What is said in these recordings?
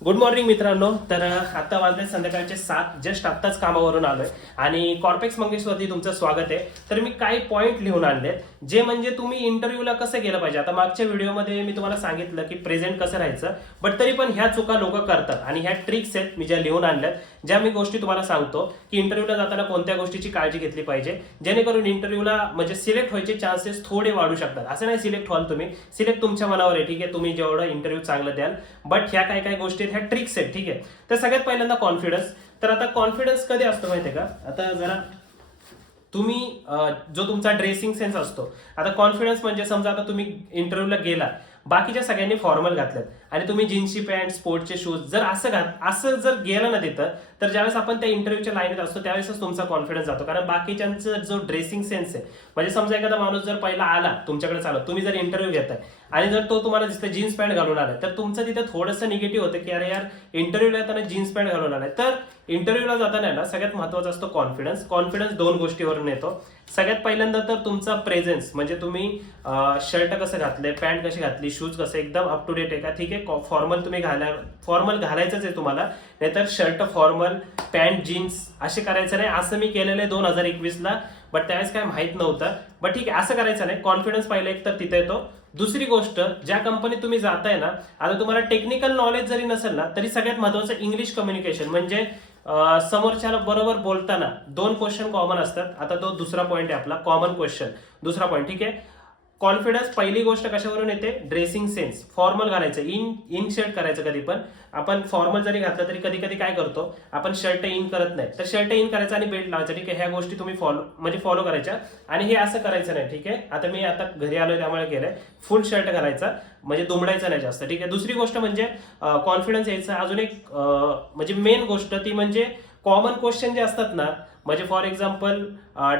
Good morning मित्रांनो. तर आता वाजले संध्याकाळचे 7. जस्ट आत्ताच कामावरून आलोय आणि कॉर्पेक्स मंगेशवरती तुमचं स्वागत आहे. तर मी काही पॉईंट लिहून आणले जे म्हणजे तुम्ही इंटरव्ह्यूला कसं गेलं पाहिजे. आता मागच्या व्हिडिओमध्ये मी तुम्हाला सांगितलं की प्रेझेंट कसं राहायचं, बट तरी पण ह्या चुका लोक करतात आणि ह्या ट्रिक्स आहेत मी ज्या लिहून आणल्यात, ज्या मी गोष्टी तुम्हाला सांगतो की इंटरव्ह्यूला जाताना कोणत्या गोष्टीची काळजी घेतली पाहिजे जेणेकरून इंटरव्ह्यूला म्हणजे सिलेक्ट व्हायचे चान्सेस थोडे वाढू शकतात. असं नाही सिलेक्ट व्हाल तुम्ही, सिलेक्ट तुमच्या मनावर आहे, ठीक आहे, तुम्ही जेवढं इंटरव्ह्यू चांगलं द्याल. बट ह्या काय काय गोष्टी आहेत, ह्या ट्रिक्स आहेत, ठीक आहे. तर सगळ्यात पहिल्यांदा कॉन्फिडन्स. तर आता कॉन्फिडन्स कधी असतो माहितीये का, आता जरा तुम्ही जो तुमचा ड्रेसिंग सेन्स असतो. आता कॉन्फिडन्स म्हणजे समजा आता तुम्ही इंटरव्ह्यूला गेला, बाकीच्या सगळ्यांनी फॉर्मल घातल्यात आणि तुम्ही जीन्सची पॅन्ट स्पोर्टचे शूज जर असं जर गेलं ना तिथं, तर ज्यावेळेस आपण त्या इंटरव्ह्यूच्या लाईनीत असतो त्यावेळेसच तुमचा कॉन्फिडन्स जातो. कारण बाकीच्यांचा जो ड्रेसिंग सेन्स आहे, म्हणजे समजा एखादा माणूस जर पहिला आला तुमच्याकडे चालत, तुम्ही जर इंटरव्ह्यू घेताय आणि जर तो तुम्हाला दिसतं जीन्स पॅन्ट घालून आलाय, तर तुमचं तिथे थोडंसं निगेटिव्ह होतं की अरे यार इंटरव्ह्यूला येताना जीन्स पॅन्ट घालून आलाय. तर इंटरव्ह्यूला जाताना ना सगळ्यात महत्त्वाचा असतो कॉन्फिडन्स. कॉन्फिडन्स दोन गोष्टीवरून येतो. सगळ्यात पहिल्यांदा तर तुमचा प्रेझेन्स, म्हणजे तुम्ही शर्ट कसं घातलंय, पॅन्ट कशी घातली, शूज कसं एकदम अप टू डेट आहे का, ठीक आहे. फॉर्मल घालायचंच आहे तुम्हाला, नाहीतर शर्ट फॉर्मल, पॅन्ट जीन्स असे करायचं नाही. असं मी केलेलं आहे 2021ला, बट त्यावेळेस काय माहित नव्हतं. बट ठीक आहे, असं करायचं नाही. कॉन्फिडन्स पाहिलं एक तर तिथे येतो. दुसरी गोष्ट, ज्या कंपनीत तुम्ही जाताय ना, आता तुम्हाला टेक्निकल नॉलेज जरी नसेल ना, तरी सगळ्यात महत्वाचं इंग्लिश कम्युनिकेशन. म्हणजे समोरच्याला बरोबर बोलताना दोन क्वेश्चन कॉमन असतात. आता तो दुसरा पॉईंट आहे आपला, कॉमन क्वेश्चन. दुसरा पॉईंट, ठीक आहे. कॉन्फिडन्स पहिली गोष्ट कशावरून येते, ड्रेसिंग सेन्स. फॉर्मल घालायचं, इन शर्ट करायचं. कधी पण आपण फॉर्मल जरी घातलं तरी कधी कधी काय करतो आपण, शर्ट इन करत नाही, तर शर्ट इन करायचं आणि बेल्ट लावायचं, ठीक आहे. ह्या गोष्टी तुम्ही फॉलो करायच्या आणि हे असं करायचं नाही, ठीक आहे. आता मी आता घरी आलोय त्यामुळे केलंय, फुल शर्ट घालायचा, म्हणजे दुमडायचं नाही जास्त, ठीक आहे. दुसरी गोष्ट म्हणजे कॉन्फिडन्स यायचा. अजून एक म्हणजे मेन गोष्ट ती म्हणजे कॉमन क्वेश्चन जे असतात ना, म्हणजे for example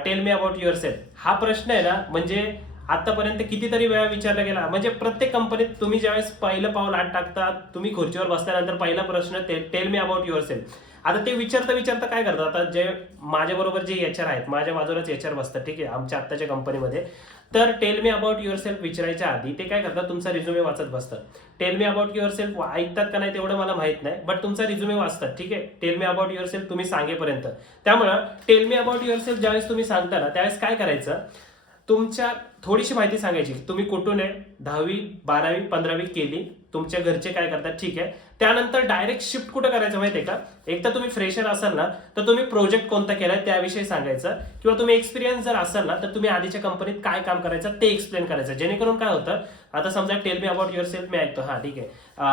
tail me about your self. हा प्रश्न आहे ना, म्हणजे आतापर्यंत कितीतरी वेळा विचारला गेला. म्हणजे प्रत्येक कंपनीत तुम्ही ज्यावेळेस पहिलं पाऊल आत टाकता, तुम्ही खुर्चीवर बसल्यानंतर पहिला प्रश्न tail me about your self. आता ते विचारता काय करतात, आता जे माझ्या बरोबर जे एचआर आहेत, माझ्या बाजूलाच एचआर बसतात, ठीक आहे, आमच्या आत्ताच्या कंपनीमध्ये. तर tell me about yourself विचारायच्या आधी ते काय करतात, तुमचा रिझ्युमे वाचत बसतात. Tell me about yourself ऐकतात का नाही तेवढं मला माहित नाही, बट तुमचा रिझ्युमे वाचतात, ठीक आहे. Tail me about your self तुम्ही सांगेपर्यंत. त्यामुळं tail me about your self ज्यावेळेस तुम्ही सांगता ना, त्यावेळेस काय करायचं, तुमच्या थोडीशी माहिती सांगायची. तुम्ही कुठून आहे, 10वी 12वी 15वी केली, तुमच्या घरचे काय करतात, ठीक आहे. त्यानंतर डायरेक्ट शिफ्ट कुठं करायचं माहितीये का, एक तर तुम्ही फ्रेशर असाल ना, तर तुम्ही प्रोजेक्ट कोणता केलाय त्याविषयी सांगायचं, किंवा तुम्ही एक्सपिरियन्स जर असाल ना, तर तुम्ही आधीच्या कंपनीत काय काम करायचं ते एक्सप्लेन करायचं. जेणेकरून काय होतं, आता समजा tell me about yourself मी ऐकतो, हा ठीक आहे,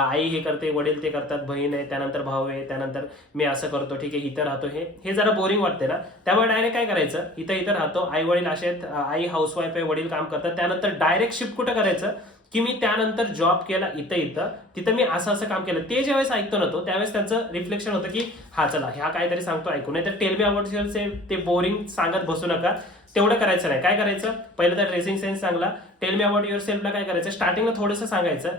आई हे करते, वडील ते करतात, बहीण आहे, त्यानंतर भाऊ आहे, त्यानंतर मी असं करतो, ठीक आहे, इथं राहतो, हे जरा बोरिंग वाटते ना. त्यामुळे डायरेक्ट काय करायचं, इथं राहतो, आई वडील असे आहेत, आई हाऊसवाईफ आहे, वडील काम करतात. त्यानंतर डायरेक्ट शिफ्ट कुठं करायचं की मी त्यानंतर जॉब केला तिथं मी असं काम केलं. ते ज्यावेळेस ऐकतो ना तो, त्यावेळेस त्यांचं रिफ्लेक्शन होतं की हा चला ह्या काहीतरी सांगतो, ऐकू. नाही तर tell me about your self ते बोरिंग सांगत बसू नका, तेवढं करायचं नाही. काय करायचं, पहिलं तर ड्रेसिंग सेन्स चांगला. टेल मी अबाउट युअर सेल्फला काय करायचं, स्टार्टिंगला थोडंसं सांगायचं,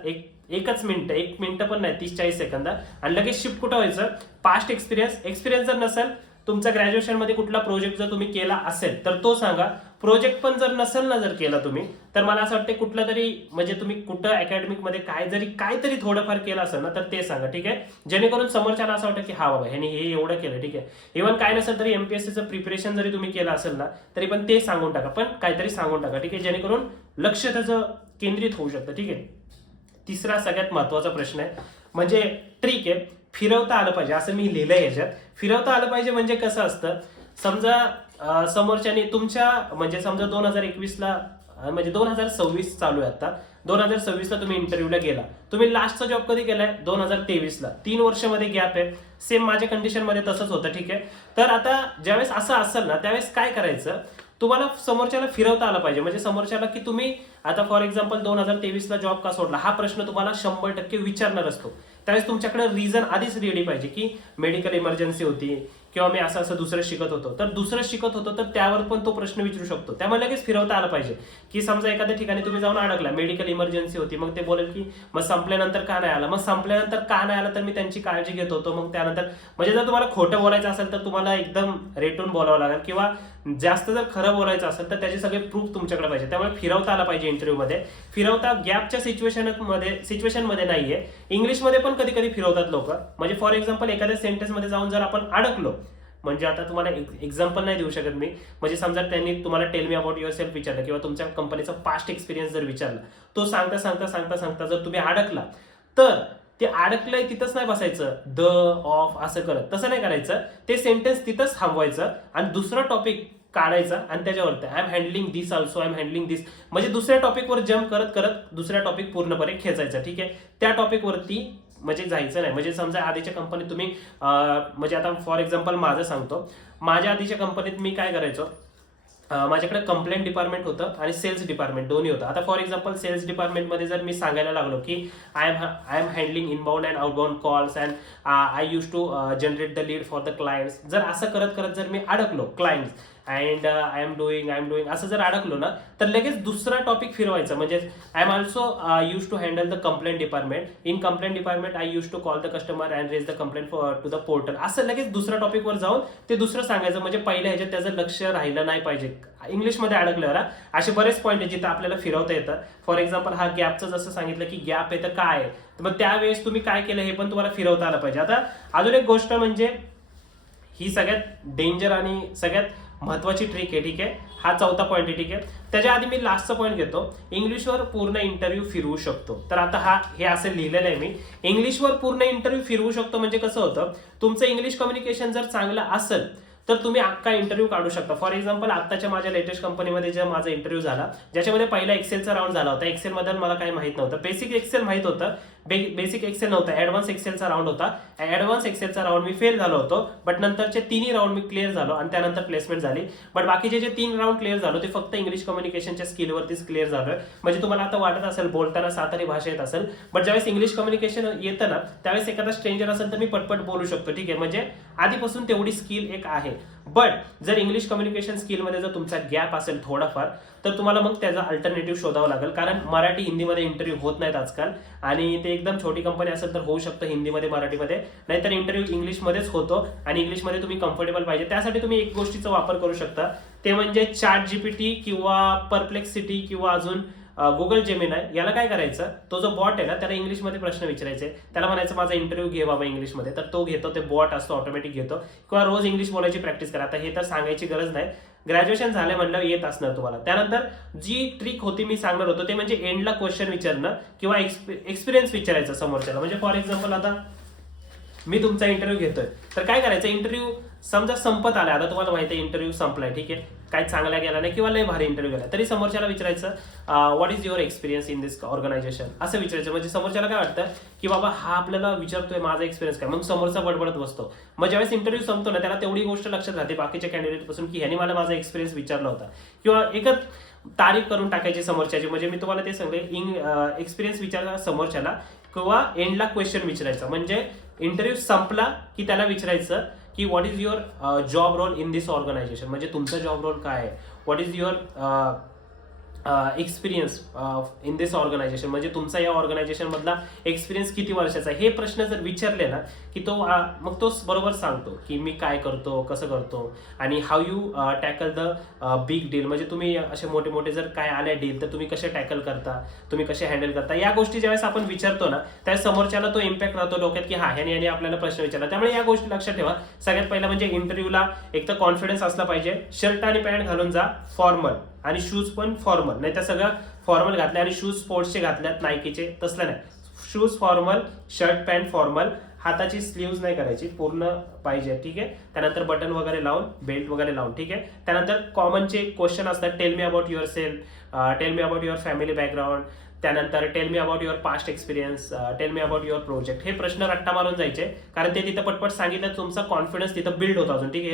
एकच मिनिट, 1 मिनिट पण नाही, 30-40 सेकंद, आणि लगेच शिफ्ट कुठं व्हायचं, पास्ट एक्सपिरियन्स जर नसेल तुमचा, ग्रॅज्युएशन मध्ये कुठला प्रोजेक्ट जर तुम्ही केला असेल तर तो सांगा. प्रोजेक्ट पण जर नसेल ना जर केला तुम्ही, तर मला असं वाटतं कुठला तरी, म्हणजे तुम्ही कुठं अकॅडमिक मध्ये काहीतरी थोडंफार केलं असेल ना, तर ते सांगा, ठीक आहे. जेणेकरून समोरच्याला असं वाटतं की हा बाबा ह्याने हे एवढं केलं, ठीक आहे. इव्हन काय नसेल तरी एमपीएससीचं प्रिपरेशन जरी तुम्ही केलं असेल ना, तरी पण ते सांगून टाका, पण काहीतरी सांगून टाका, ठीक आहे. जेणेकरून लक्ष त्याचं केंद्रित होऊ शकतं, ठीक आहे. तिसरा सगळ्यात महत्वाचा प्रश्न आहे, म्हणजे ट्रिक आहे, फिरवता आलं पाहिजे. असं मी लिहिलंय याच्यात. फिरवता आलं पाहिजे म्हणजे कसं असतं, समजा समोरच्याने तुमच्या, म्हणजे समजा 2021ला, म्हणजे 2026 चालू आहे आता, 2026ला तुम्ही इंटरव्ह्यूला गेला, तुम्ही लास्टचा जॉब कधी केलाय, 2023ला, 3 वर्षामध्ये गॅप आहे. सेम माझ्या कंडिशन मध्ये तसंच होतं, ठीक आहे. तर आता ज्यावेळेस असं असेल ना, त्यावेळेस काय करायचं, तुम्हाला समोरच्याला फिरवता आलं पाहिजे. म्हणजे समोरच्याला की तुम्ही आता फॉर एक्झाम्पल 2023ला जॉब का सोडला, हा प्रश्न तुम्हाला 100% विचारणार असतो. त्यावेळेस तुमच्याकडे रिझन आधीच रेडी पाहिजे की मेडिकल इमर्जन्सी होती, किंवा मी असं दुसरं शिकत होतो, तर त्यावर पण तो प्रश्न विचारू शकतो. त्यामुळे लगेच फिरवता आलं पाहिजे. की समजा एखाद्या ठिकाणी तुम्ही जाऊन अडकला, मेडिकल इमर्जन्सी होती, मग ते बोलेल की मग संपल्यानंतर का नाही आला, तर मी त्यांची काळजी घेत होतो. मग त्यानंतर म्हणजे जर तुम्हाला खोटं बोलायचं असेल तर तुम्हाला एकदम रेटून बोलावं लागेल, किंवा जास्त जर खरं बोलायचं असेल तर त्याचे सगळे प्रूफ तुमच्याकडे पाहिजे. त्यामुळे फिरवता आला पाहिजे इंटरव्ह्यूमध्ये. फिरवता गॅपच्या सिच्युएशनमध्ये नाहीये. इंग्लिशमध्ये पण कधी कधी फिरवतात लोक. म्हणजे फॉर एक्झाम्पल एखाद्या सेंटेन्समध्ये जाऊन जर आपण अडकलो, म्हणजे आता तुम्हाला एक्झाम्पल नाही देऊ शकत मी, म्हणजे समजा त्यांनी तुम्हाला tail me about your self विचारलं किंवा तुमच्या कंपनीचा पास्ट एक्सपिरियन्स जर विचारला, तो सांगता सांगता सांगता सांगता जर तुम्ही अडकला, तर ते अडकलंय तिथंच नाही बसायचं द ऑफ असं करत, तसं नाही करायचं. ते सेंटेन्स तिथंच थांबवायचं आणि दुसरा टॉपिक काढायचा आणि त्याच्यावरती I am handling this also, I am handling this, म्हणजे दुसऱ्या टॉपिकवर जम्प करत करत दुसऱ्या टॉपिक पूर्णपणे खेचायचा. ठीक आहे, त्या टॉपिकवरती म्हणजे जायचं नाही. म्हणजे समजा आधीच्या कंपनीत तुम्ही म्हणजे आता फॉर एक्झाम्पल माझं सांगतो, माझ्या आधीच्या कंपनीत मी काय करायचो, माझ्याकडे कंप्लेंट डिपार्टमेंट होतं आणि सेल्स डिपार्टमेंट दोन्ही होतं. आता फॉर एक्झाम्पल सेल्स डिपार्टमेंटमध्ये जर मी सांगायला लागलो की I am handling inbound and outbound calls and I use to generate the lead for the clients, जर असं करत करत जर मी अडकलो clients and I am doing असं जर अडकलो ना, तर लगेच दुसरा टॉपिक फिरवायचा. म्हणजे I am also use to handle the complaint department, in complaint department I use to call the customer and raise the complaint to the portal, असं लगेच दुसऱ्या टॉपिकवर जाऊन ते दुसरं सांगायचं. म्हणजे पहिल्या ह्याच्यात त्याचं लक्ष राहिलं नाही पाहिजे इंग्लिशमध्ये अडकल्यावर. असे बरेच पॉईंट आहेत जिथं आपल्याला फिरवता येतं. फॉर एक्झाम्पल हा गॅपचं जसं सांगितलं की गॅप आहे तर काय आहे, तर मग त्यावेळेस तुम्ही काय केलं हे पण तुम्हाला फिरवता आलं पाहिजे. आता अजून एक गोष्ट म्हणजे ही सगळ्यात डेंजर आणि सगळ्यात महत्वाची ट्रिक आहे. ठीक आहे, हा चौथा पॉईंट आहे. ठीक आहे, त्याच्या आधी मी लास्टचा पॉईंट घेतो, इंग्लिशवर पूर्ण इंटरव्ह्यू फिरवू शकतो. तर आता हे असं लिहिलेलं आहे मी, इंग्लिशवर पूर्ण इंटरव्ह्यू फिरवू शकतो. म्हणजे कसं होतं, तुमचं इंग्लिश कम्युनिकेशन जर चांगलं असेल तर तुम्ही अख्खा इंटरव्ह्यू काढू शकता. फॉर एक्झाम्पल आत्ताच्या माझ्या लेटेस्ट कंपनीमध्ये जे माझा इंटरव्ह्यू झाला, ज्याच्यामध्ये पहिला एक्सेलचा राऊंड झाला होता. एक्सेलमध्ये मला काही माहित नव्हतं, बेसिक एक्सेल माहित होतं, बेसिक एक्सेल नव्हतं, ऍडव्हान्स एक्सेलचा राऊंड होता. ऍडव्हान्स एक्सेलचा राऊंड मी फेल झालो होतो, बट नंतरचे तिन्ही राऊंड मी क्लिअर झालो आणि त्यानंतर प्लेसमेंट झाली. बट बाकीचे जे 3 राऊंड क्लिअर झालो ते फक्त इंग्लिश कम्युनिकेशनच्या स्किलवरतीच क्लिअर झालोय. म्हणजे तुम्हाला आता वाटत असेल बोलताना सातारी भाषा येत असेल, बट ज्यावेळेस इंग्लिश कम्युनिकेशन येतं ना, त्यावेळेस एखादा स्ट्रेंजर असेल तर मी पटपट बोलू शकतो. ठीक आहे, म्हणजे आधीपासून तेवढी स्किल एक आहे. बट जर इंग्लिश कम्युनिकेशन स्किलमध्ये जर तुमचा गॅप असेल थोडाफार, तर तुम्हाला मग त्याचा अल्टरनेटिव्ह शोधावं लागेल. कारण मराठी हिंदीमध्ये इंटरव्ह्यू होत नाहीत आजकाल, आणि ते एकदम छोटी कंपनी असेल तर होऊ शकतं हिंदीमध्ये मराठीमध्ये, नाहीतर इंटरव्ह्यू इंग्लिशमध्येच होतो आणि इंग्लिशमध्ये तुम्ही कम्फर्टेबल पाहिजे. त्यासाठी तुम्ही एक गोष्टीचा वापर करू शकता, ते म्हणजे चॅट जीपीटी किंवा परप्लेक्सिटी किंवा अजून गुगल जेमिनाय. याला काय करायचं, तो जो बॉट आहे ना त्याला इंग्लिशमध्ये प्रश्न विचारायचे, त्याला म्हणायचं माझा इंटरव्ह्यू घे बाबा इंग्लिशमध्ये, तर तो घेतो, ते बॉट असतो ऑटोमॅटिक घेतो. किंवा रोज इंग्लिश बोलायची प्रॅक्टिस करा. आता हे तर सांगायची गरज नाही, ग्रॅज्युएशन झालं म्हणलं येत असणार तुम्हाला. त्यानंतर जी ट्रिक होती मी सांगणार होतो ते म्हणजे एंडला क्वेश्चन विचारणं किंवा एक्सपिरियन्स विचारायचा समोरच्याला. म्हणजे फॉर एक्झाम्पल आता मी तुमचा इंटरव्ह्यू घेतोय, तर काय करायचं, इंटरव्ह्यू समजा संपत आलाय, आता तुम्हाला माहिती आहे इंटरव्ह्यू संपलाय, ठीक आहे, काय चांगला गेला नाही किंवा लय भारी इंटरव्ह्यू गेला, तरी समोरच्याला विचारायचं what is your experience in this organization, असं विचारायचं. म्हणजे समोरच्याला काय वाटतं की बाबा हा आपल्याला विचारतोय माझा एक्सपिरियन्स काय, मग समोरचा बडबडत बसतो. मग ज्यावेळेस इंटरव्ह्यू संपतो ना, त्याला तेवढी गोष्ट लक्षात राहते बाकीच्या कॅन्डिडेट पासून की ह्यानी मला माझा एक्सपिरियन्स विचारला होता, किंवा एकच तारीफ करून टाकायची समोरच्याची. म्हणजे मी तुम्हाला ते सांगले, एक्सपिरियन्स विचारला समोरच्याला किंवा एंडला क्वेश्चन विचारायचा. म्हणजे इंटरव्ह्यू संपला की त्याला विचारायचं की what is your job role in this organization, म्हणजे तुमचा जॉब रोल काय आहे, what is your experience in this organization, म्हणजे तुमचा या ऑर्गनायझेशन मधला एक्सपिरियन्स किती वर्षाचा आहे. हे प्रश्न जर विचारले ना की तो मग तो बरोबर सांगतो की मी काय करतो, कसं करतो, आणि how you tackle the big deal, म्हणजे तुम्ही असे मोठे मोठे जर काय आले डील तर तुम्ही कसे टॅकल करता, तुम्ही कसे हँडल करता. या गोष्टी ज्यावेळेस आपण विचारतो ना त्यावेळेस समोरच्याला तो इम्पॅक्ट राहतो डोक्यात की हा ह्याने आपल्याला प्रश्न विचारला. त्यामुळे या गोष्टी लक्षात ठेवा. सगळ्यात पहिला म्हणजे इंटरव्ह्यूला एक तर कॉन्फिडन्स असला पाहिजे, शर्ट आणि पॅन्ट घालून जा फॉर्मल, आणि शूज पण फॉर्मल, नाही तर सगळं फॉर्मल घातले आणि शूज स्पोर्ट्सचे घातल्यात नायकीचे, तसलं नाही. Shoes formal, shirt pant formal, हाताची स्लीव्ज नाही करायची, पूर्ण पाहिजे, ठीक आहे. त्यानंतर बटन वगैरे लावून, बेल्ट वगैरे लावून, ठीक आहे. त्यानंतर कॉमनचे क्वेश्चन असतात, tell me about yourself, tell me about your family background, त्यानंतर tell me about your past experience, tell me about your project. हे प्रश्न रट्टा मारून जायचे, कारण ते तिथं पटपट सांगितलं तुमचा कॉन्फिडन्स तिथं बिल्ड होता अजून, ठीक आहे.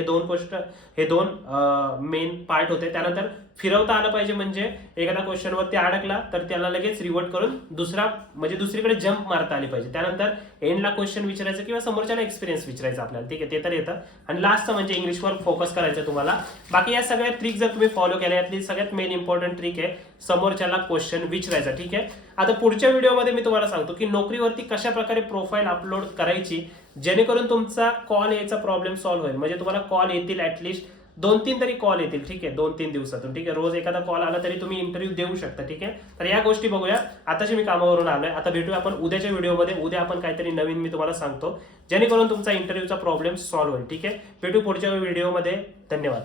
हे दोन मेन पार्ट होते. त्यानंतर फिरवता आलं पाहिजे, म्हणजे एखाद्या क्वेश्चनवरती अडकला तर त्याला लगेच रिवर्ट करून म्हणजे दुसरीकडे जम्प मारता आली पाहिजे. त्यानंतर एंडला क्वेश्चन विचारायचं किंवा समोरच्याला एक्सपिरियन्स विचारायचा आपल्याला, ठीक आहे, ते तर येतं. आणि लास्टचं म्हणजे इंग्लिशवर फोकस करायचं तुम्हाला. बाकी या सगळ्या ट्रिक जर तुम्ही फॉलो केल्या, यातली सगळ्यात मेन इम्पॉर्टंट ट्रिक आहे समोरच्याला क्वेश्चन विचारायचा, ठीक आहे. आता पुढच्या व्हिडिओमध्ये मी तुम्हाला सांगतो की नोकरीवरती कशा प्रकारे प्रोफाईल अपलोड करायची जेणेकरून तुमचा कॉल यायचा प्रॉब्लेम सॉल्व्ह होईल. म्हणजे तुम्हाला कॉल येतील ऍटलिस्ट 2-3 तरी कॉल येतील, ठीक आहे, 2-3 दिवसातून, ठीक आहे. रोज एखादा कॉल आला तरी तुम्ही इंटरव्ह्यू देऊ शकता, ठीक आहे. तर या गोष्टी बघूया. आताशी मी कामावरून आलोय, आता भेटूया आपण उद्याच्या व्हिडिओमध्ये. उद्या आपण काहीतरी नवीन मी तुम्हाला सांगतो जेणेकरून तुमचा इंटरव्ह्यूचा प्रॉब्लेम सॉल्व्ह होईल, ठीक आहे. भेटू पुढच्या व्हिडिओमध्ये. धन्यवाद.